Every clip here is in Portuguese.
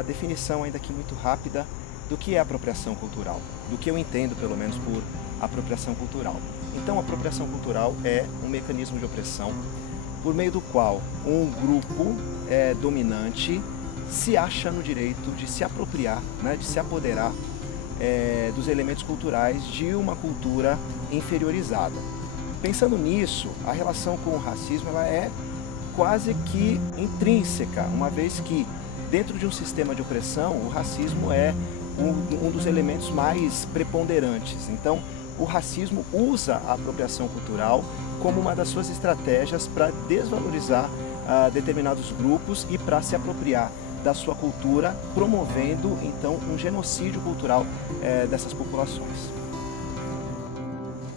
uma definição ainda aqui muito rápida do que é apropriação cultural, do que eu entendo pelo menos por apropriação cultural. Então, a apropriação cultural é um mecanismo de opressão por meio do qual um grupo dominante se acha no direito de se apropriar, né, de se apoderar dos elementos culturais de uma cultura inferiorizada. Pensando nisso, a relação com o racismo ela é quase que intrínseca, uma vez que dentro de um sistema de opressão, o racismo é um dos elementos mais preponderantes. Então, o racismo usa a apropriação cultural como uma das suas estratégias para desvalorizar determinados grupos e para se apropriar da sua cultura, promovendo então um genocídio cultural dessas populações.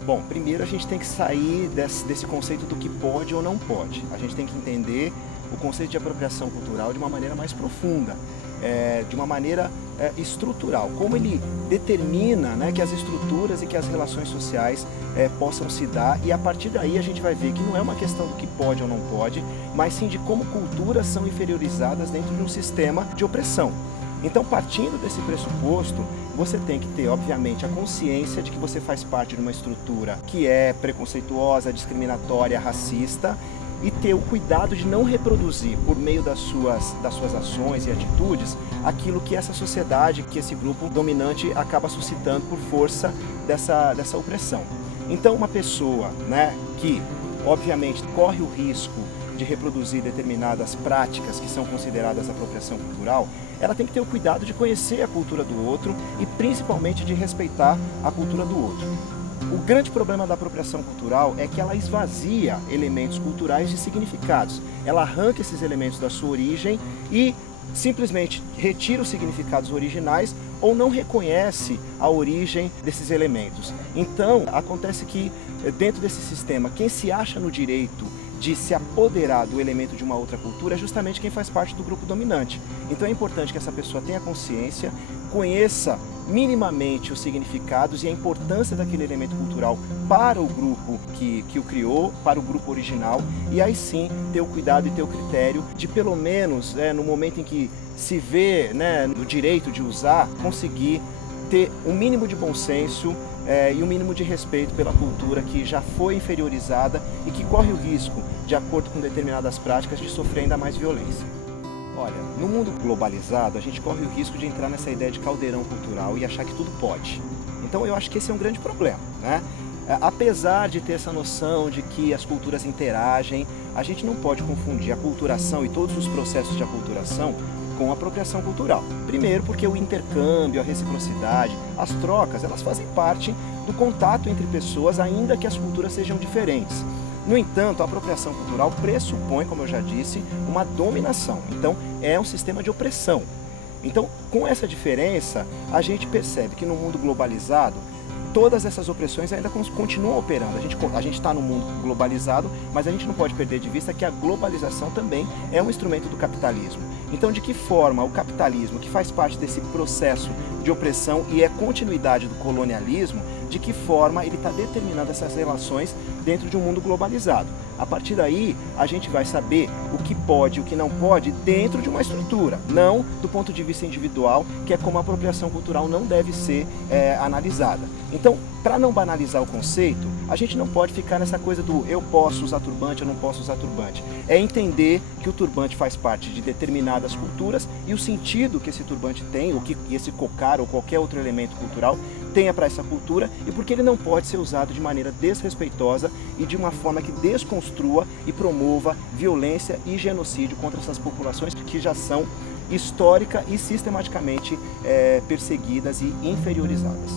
Bom, primeiro a gente tem que sair desse conceito do que pode ou não pode. A gente tem que entender o conceito de apropriação cultural de uma maneira mais profunda, de uma maneira estrutural, como ele determina, né, que as estruturas e que as relações sociais possam se dar, e a partir daí a gente vai ver que não é uma questão do que pode ou não pode, mas sim de como culturas são inferiorizadas dentro de um sistema de opressão. Então, partindo desse pressuposto, você tem que ter, obviamente, a consciência de que você faz parte de uma estrutura que é preconceituosa, discriminatória, racista, e ter o cuidado de não reproduzir, por meio das suas ações e atitudes, aquilo que essa sociedade, que esse grupo dominante acaba suscitando por força dessa opressão. Então, uma pessoa, né, que, obviamente, corre o risco de reproduzir determinadas práticas que são consideradas apropriação cultural, ela tem que ter o cuidado de conhecer a cultura do outro e principalmente de respeitar a cultura do outro. O grande problema da apropriação cultural é que ela esvazia elementos culturais de significados. Ela arranca esses elementos da sua origem e simplesmente retira os significados originais ou não reconhece a origem desses elementos. Então, acontece que dentro desse sistema, quem se acha no direito de se apoderar do elemento de uma outra cultura é justamente quem faz parte do grupo dominante. Então é importante que essa pessoa tenha consciência, conheça minimamente os significados e a importância daquele elemento cultural para o grupo que o criou, para o grupo original, e aí sim ter o cuidado e ter o critério de pelo menos, no momento em que se vê, no direito de usar, conseguir ter um mínimo de bom senso e um mínimo de respeito pela cultura que já foi inferiorizada e que corre o risco, de acordo com determinadas práticas, de sofrer ainda mais violência. Olha, no mundo globalizado, a gente corre o risco de entrar nessa ideia de caldeirão cultural e achar que tudo pode. Então eu acho que esse é um grande problema, né? Apesar de ter essa noção de que as culturas interagem, a gente não pode confundir a aculturação e todos os processos de aculturação com a apropriação cultural. Primeiro porque o intercâmbio, a reciprocidade, as trocas, elas fazem parte do contato entre pessoas, ainda que as culturas sejam diferentes. No entanto, a apropriação cultural pressupõe, como eu já disse, uma dominação. Então, é um sistema de opressão. Então, com essa diferença, a gente percebe que no mundo globalizado, todas essas opressões ainda continuam operando. A gente está no mundo globalizado, mas a gente não pode perder de vista que a globalização também é um instrumento do capitalismo. Então, de que forma o capitalismo, que faz parte desse processo de opressão e é continuidade do colonialismo, de que forma ele está determinando essas relações dentro de um mundo globalizado. A partir daí, a gente vai saber o que pode e o que não pode dentro de uma estrutura, não do ponto de vista individual, que é como a apropriação cultural não deve ser analisada. Então, para não banalizar o conceito, a gente não pode ficar nessa coisa do eu posso usar turbante, eu não posso usar turbante. É entender que o turbante faz parte de determinadas culturas e o sentido que esse turbante tem, ou que esse cocar ou qualquer outro elemento cultural tenha para essa cultura, e porque ele não pode ser usado de maneira desrespeitosa e de uma forma que desconstrua e promova violência e genocídio contra essas populações que já são histórica e sistematicamente perseguidas e inferiorizadas.